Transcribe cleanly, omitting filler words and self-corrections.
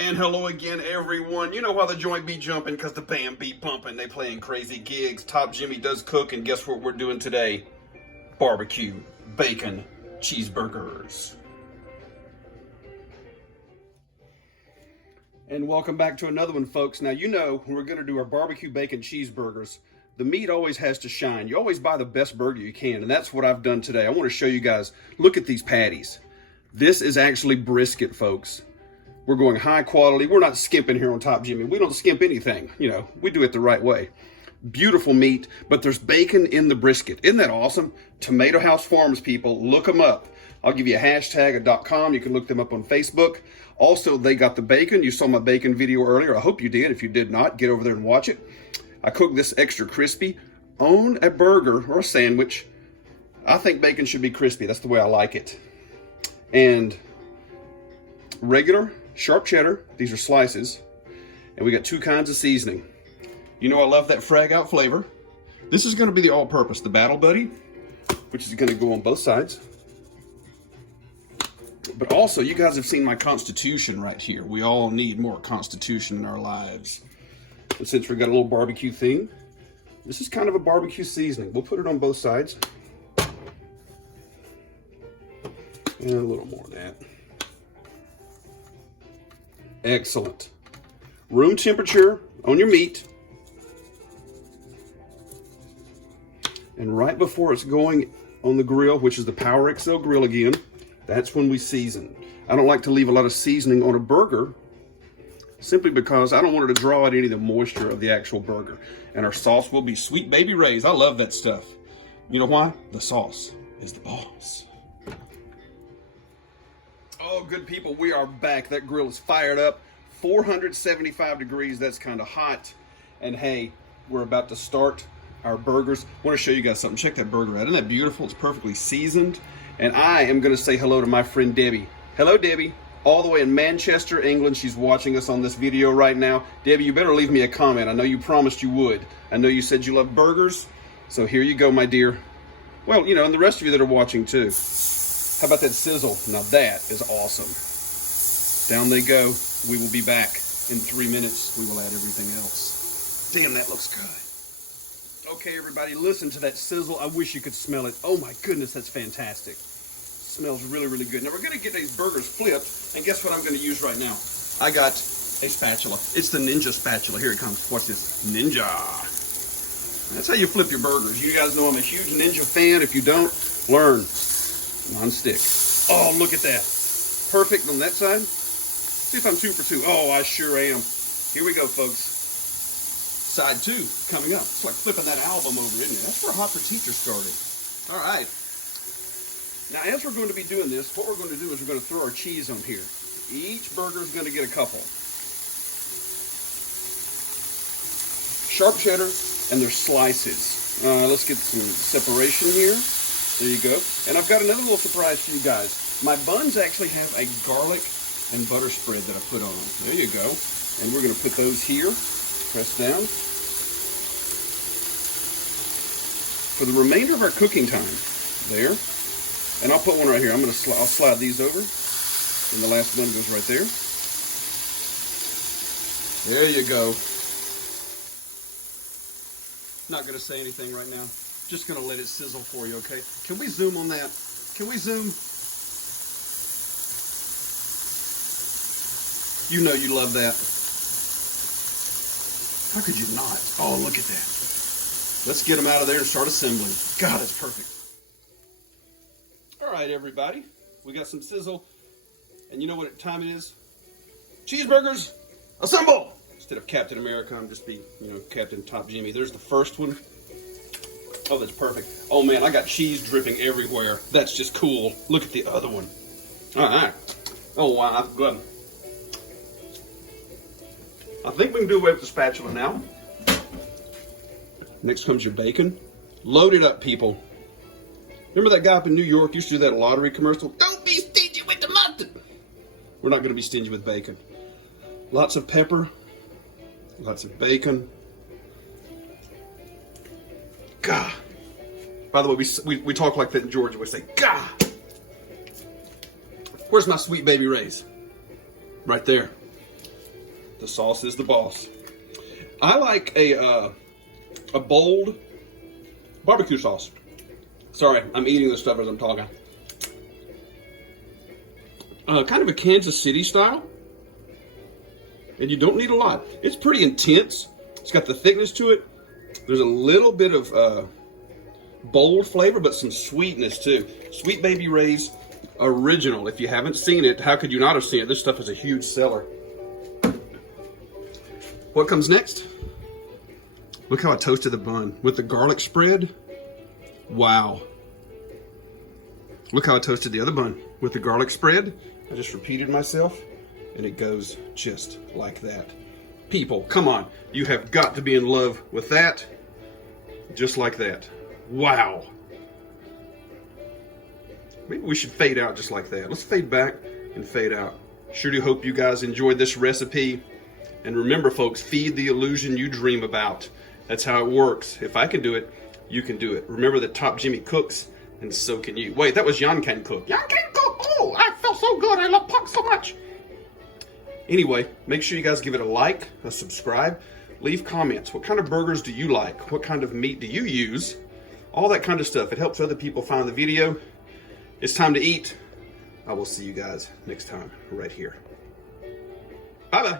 And hello again, everyone. You know why the joint be jumping? Because the band be bumping. They playing crazy gigs. Top Jimmy does cook, and guess what we're doing today? Barbecue bacon cheeseburgers. And welcome back to another one, folks. Now, you know, when we're going to do our barbecue bacon cheeseburgers, the meat always has to shine. You always buy the best burger you can, and that's what I've done today. I want to show you guys, look at these patties. This is actually brisket, folks. We're going high quality. We're not skimping here on Top Jimmy. We don't skimp anything. You know, we do it the right way. Beautiful meat, but there's bacon in the brisket. Isn't that awesome? Tomato House Farms, people, look them up. I'll give you a hashtag, a .com. You can look them up on Facebook. Also, they got the bacon. You saw my bacon video earlier. I hope you did. If you did not, get over there and watch it. I cooked this extra crispy. On a burger or a sandwich, I think bacon should be crispy. That's the way I like it. And regular sharp cheddar, these are slices, and we got two kinds of seasoning. You know I love that frag out flavor. This is going to be the all-purpose, the Battle Buddy, which is going to go on both sides. But also, you guys have seen my Constitution right here. We all need more Constitution in our lives. And since we got a little barbecue thing, this is kind of a barbecue seasoning. We'll put it on both sides. And a little more of that. Excellent. Room temperature on your meat. And right before it's going on the grill, which is the Power XL grill again, that's when we season. I don't like to leave a lot of seasoning on a burger simply because I don't want it to draw out any of the moisture of the actual burger. And our sauce will be Sweet Baby Ray's. I love that stuff. You know why? The sauce is the boss. Oh, good people, we are back. That grill is fired up. 475 degrees, that's kind of hot. And hey, we're about to start our burgers. I want to show you guys something. Check that burger out. Isn't that beautiful? It's perfectly seasoned. And I am going to say hello to my friend Debbie. Hello, Debbie. All the way in Manchester, England. She's watching us on this video right now. Debbie, you better leave me a comment. I know you promised you would. I know you said you love burgers. So here you go, my dear. Well, you know, and the rest of you that are watching too. How about that sizzle? Now that is awesome. Down they go. We will be back in 3 minutes. We will add everything else. Damn, that looks good. Okay, everybody, listen to that sizzle. I wish you could smell it. Oh my goodness, that's fantastic. Smells really, really good. Now we're gonna get these burgers flipped, and guess what I'm gonna use right now? I got a spatula. It's the Ninja spatula. Here it comes. Watch this. Ninja. That's how you flip your burgers. You guys know I'm a huge Ninja fan. If you don't, learn. Non-stick. Oh, look at that. Perfect on that side. See if I'm 2 for 2. Oh, I sure am. Here we go, folks. Side 2 coming up. It's like flipping that album over, isn't it? That's where Hot for Teacher started. All right. Now, as we're going to be doing this, what we're going to do is we're going to throw our cheese on here. Each burger is going to get a couple. Sharp cheddar, and they're slices. Let's get some separation here. There you go. And I've got another little surprise for you guys. My buns actually have a garlic and butter spread that I put on them. There you go. And we're going to put those here. Press down. For the remainder of our cooking time, there. And I'll put one right here. I'll slide these over. And the last one goes right there. There you go. Not going to say anything right now. Just going to let it sizzle for you, okay? Can we zoom on that? Can we zoom? You know you love that. How could you not? Oh, look at that. Let's get them out of there and start assembling. God, it's perfect. All right, everybody. We got some sizzle. And you know what time it is? Cheeseburgers, assemble! Instead of Captain America, I'm just be, you know, Captain Top Jimmy. There's the first one. Oh, that's perfect. Oh, man, I got cheese dripping everywhere. That's just cool. Look at the other one. All right. Oh, wow, that's good. I think we can do away with the spatula now. Next comes your bacon. Load it up, people. Remember that guy up in New York used to do that lottery commercial? Don't be stingy with the mustard. We're not going to be stingy with bacon. Lots of pepper. Lots of bacon. God. By the way, we talk like that in Georgia. We say, God. Where's my Sweet Baby Ray's? Right there. The sauce is the boss. I like a bold barbecue sauce. Sorry, I'm eating this stuff as I'm talking. Kind of a Kansas City style. And you don't need a lot. It's pretty intense. It's got the thickness to it. There's a little bit of bold flavor, but some sweetness too. Sweet Baby Ray's original. If you haven't seen it, how could you not have seen it? This stuff is a huge seller. What comes next? Look how I toasted the bun with the garlic spread. Wow. Look how I toasted the other bun with the garlic spread. I just repeated myself, and it goes just like that. People, come on. You have got to be in love with that. Just like that. Wow. Maybe we should fade out just like that. Let's fade back and fade out. Sure do hope you guys enjoyed this recipe. And remember, folks, feed the illusion you dream about. That's how it works. If I can do it, you can do it. Remember that Top Jimmy cooks, and so can you. Wait, that was Jan Can Cook. Jan Can Cook! Oh, I felt so good. I love pork so much. Anyway, make sure you guys give it a like, a subscribe, leave comments. What kind of burgers do you like? What kind of meat do you use? All that kind of stuff. It helps other people find the video. It's time to eat. I will see you guys next time right here. Bye-bye.